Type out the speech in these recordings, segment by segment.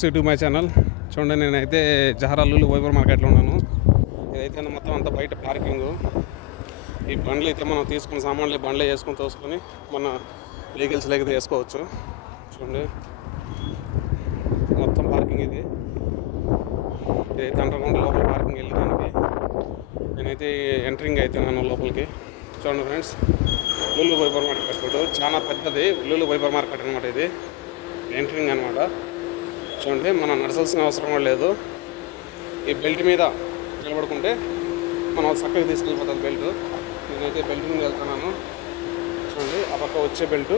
To my channel. చూడండి, నేనైతే జహరాలు wiper మార్కెట్లో ఉన్నాను. ఇదైతే మొత్తం అంతా బయట పార్కింగ్. ఈ బండ్లు అయితే మనం తీసుకున్న సామాన్లు బండ్లే వేసుకొని తోసుకొని మన వెహికల్స్ అయితే వేసుకోవచ్చు. చూడండి, మొత్తం పార్కింగ్ ఇది. ఇదైతే అండర్గ్రౌండ్ లోపల పార్కింగ్ వెళ్ళడానికి నేనైతే ఎంట్రింగ్ అవుతున్నాను లోపలికి. చూడండి ఫ్రెండ్స్, లులు వైపర్ మార్కెట్ చాలా పెద్దది. లులు వైపర్ మార్కెట్ అనమాట. ఇది ఎంట్రింగ్ అనమాట. చూడండి, మనం నడచాల్సిన అవసరం కూడా లేదు. ఈ బెల్ట్ మీద నిలబడుకుంటే మనం చక్కగా తీసుకెళ్ళిపోతుంది బెల్ట్. నేనైతే బెల్ట్ మీద వెళ్తున్నాను. చూడండి, ఆ పక్క వచ్చే బెల్టు,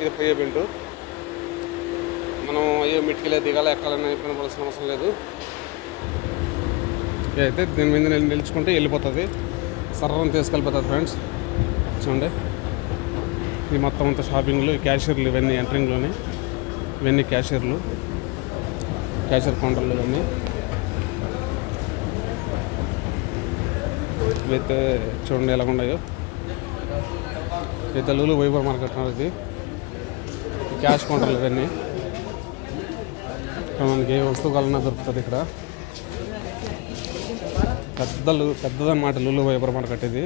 ఇది పోయే బెల్టు. మనం అయ్యో మిట్కిలే దిగాల ఎక్కాలని ఇబ్బంది పడాల్సిన అవసరం లేదు. అయితే దీని మీద నిలుచుకుంటే వెళ్ళిపోతుంది, సర్రం తీసుకెళ్ళిపోతుంది ఫ్రెండ్స్. చూడండి, ఈ మొత్తం అంతా షాపింగ్లు, ఈ క్యాషియర్లు ఇవన్నీ ఎంట్రింగ్లోనే. ఇవన్నీ క్యాషియర్ కౌంటర్లు ఇవన్నీ. ఇవైతే చూడండి ఎలా ఉన్నాయో. అయితే లులు వైపర్ మార్కెట్ ఇది క్యాష్ కౌంటర్లు ఇవన్నీ. మనకి ఏ వస్తువు కావాలన్నా దొరుకుతుంది ఇక్కడ. పెద్దదన్నమాట లులు వైపర్ మార్కెట్ ఇది.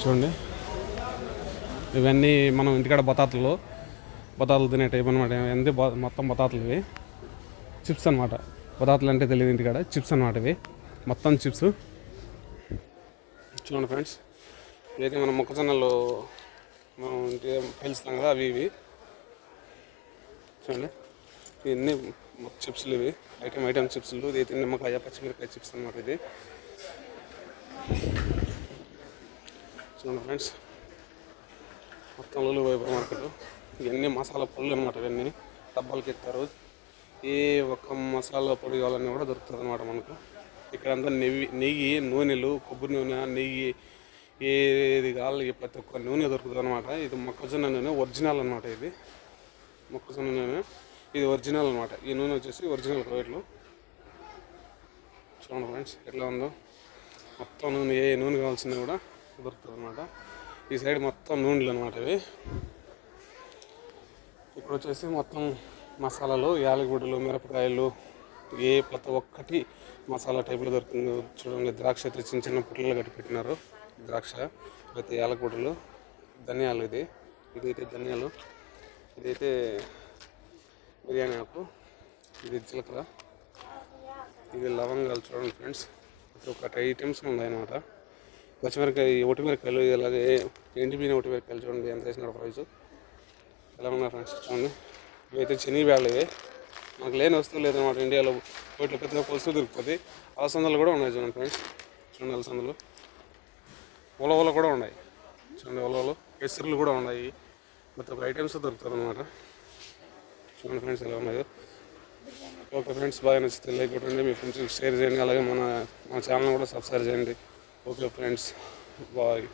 చూడండి, ఇవన్నీ మనం ఇంటికాడ బతాతలు తినే టైప్ అనమాట. ఎంత మొత్తం బతాతలు ఇవి చిప్స్ అనమాట. బతాతలు అంటే తెలియదు ఇంటికాడ, చిప్స్ అనమాట ఇవి మొత్తం చిప్స్. చూడండి ఫ్రెండ్స్, ఇదైతే మనం మొక్కజొన్నలు మనం పెంచుతాం కదా, అవి ఇవి. చూడండి, ఇవన్నీ చిప్స్లు, ఇవి ఐటమ్ చిప్స్లు. ఇదైతే నిమ్మకాయ పచ్చిమిరకాయ చిప్స్ అనమాట ఇది. చూడండి ఫ్రెండ్స్, మొత్తం లులు వైపర్ మార్కెట్. ఇవన్నీ మసాలా పొడులు అనమాట. ఇవన్నీ డబ్బాలకి ఎత్తారు. ఏ ఒక్క మసాలా పొడి కావాలన్నా కూడా దొరుకుతుంది అనమాట మనకు. ఇక్కడంతా నెయ్యి, నూనెలు, కొబ్బరి నూనె, నెయ్యి, ఏది కావాలి ప్రతి ఒక్క నూనె దొరుకుతుంది అనమాట. ఇది మొక్కజొన్న నూనె ఒరిజినల్ అనమాట. ఇది మొక్కజొన్న నూనె, ఇది ఒరిజినల్ అనమాట. ఈ నూనె వచ్చేసి ఒరిజినల్ రేట్లు. చూడండి ఫ్రెండ్స్ ఎట్లా ఉందో. మొత్తం నూనె, ఏ నూనె కావాల్సింది కూడా దొరుకుతుంది అనమాట. ఈ సైడ్ మొత్తం నూనెలు అనమాట ఇవి. ఇప్పుడు వచ్చేసి మొత్తం మసాలాలు, యాలకుడులు, మిరపకాయలు, ప్రతి ఒక్కటి మసాలా టైపులో దొరుకుతుంది. చూడండి, ద్రాక్ష అయితే చిన్న చిన్న పుట్టలు కట్టి పెట్టినారు. ద్రాక్ష, ప్రతి యాలకుడులు, ధనియాలు. ఇదైతే ధనియాలు, ఇదైతే బిర్యానీ ఆకు, ఇది జీలకర్ర, ఇది లవంగాలు. చూడండి ఫ్రెండ్స్, ప్రతి ఒక్కటి ఐటమ్స్ ఉన్నాయన్నమాట. పచ్చిమిరకాయ, ఒటిమిరకాయలు, ఇలాగే ఎండిపోయిన ఒటిమిరకాయలు. చూడండి ఎంత వేసినారు ప్రైస్, ఎలా ఉన్నారు ఫ్రెండ్స్. చూడండి, ఇవైతే శనగ బ్యాళ్ళు. ఇవి మనకు లేని వస్తువు లేదన్నమాట. ఇండియాలో వీటిలో ప్రతి ఒక్క వస్తువు దొరుకుతుంది. అలసందలు కూడా ఉన్నాయి. చూడండి ఫ్రెండ్స్, చూడండి అలసందలు, ఉలవలు కూడా ఉన్నాయి. చూడండి, ఉలవలు, పెసర్లు కూడా ఉన్నాయి. ప్రతి ఒక్క ఐటమ్స్ దొరుకుతుంది అనమాట. చూడండి ఫ్రెండ్స్ ఎలా ఉన్నాయో. ఓకే ఫ్రెండ్స్, బాగా నచ్చితే లైక్ కొట్టండి, మీ ఫ్రెండ్స్కి షేర్ చేయండి. అలాగే మన ఛానల్ కూడా సబ్స్క్రైబ్ చేయండి. Okay friends, bye.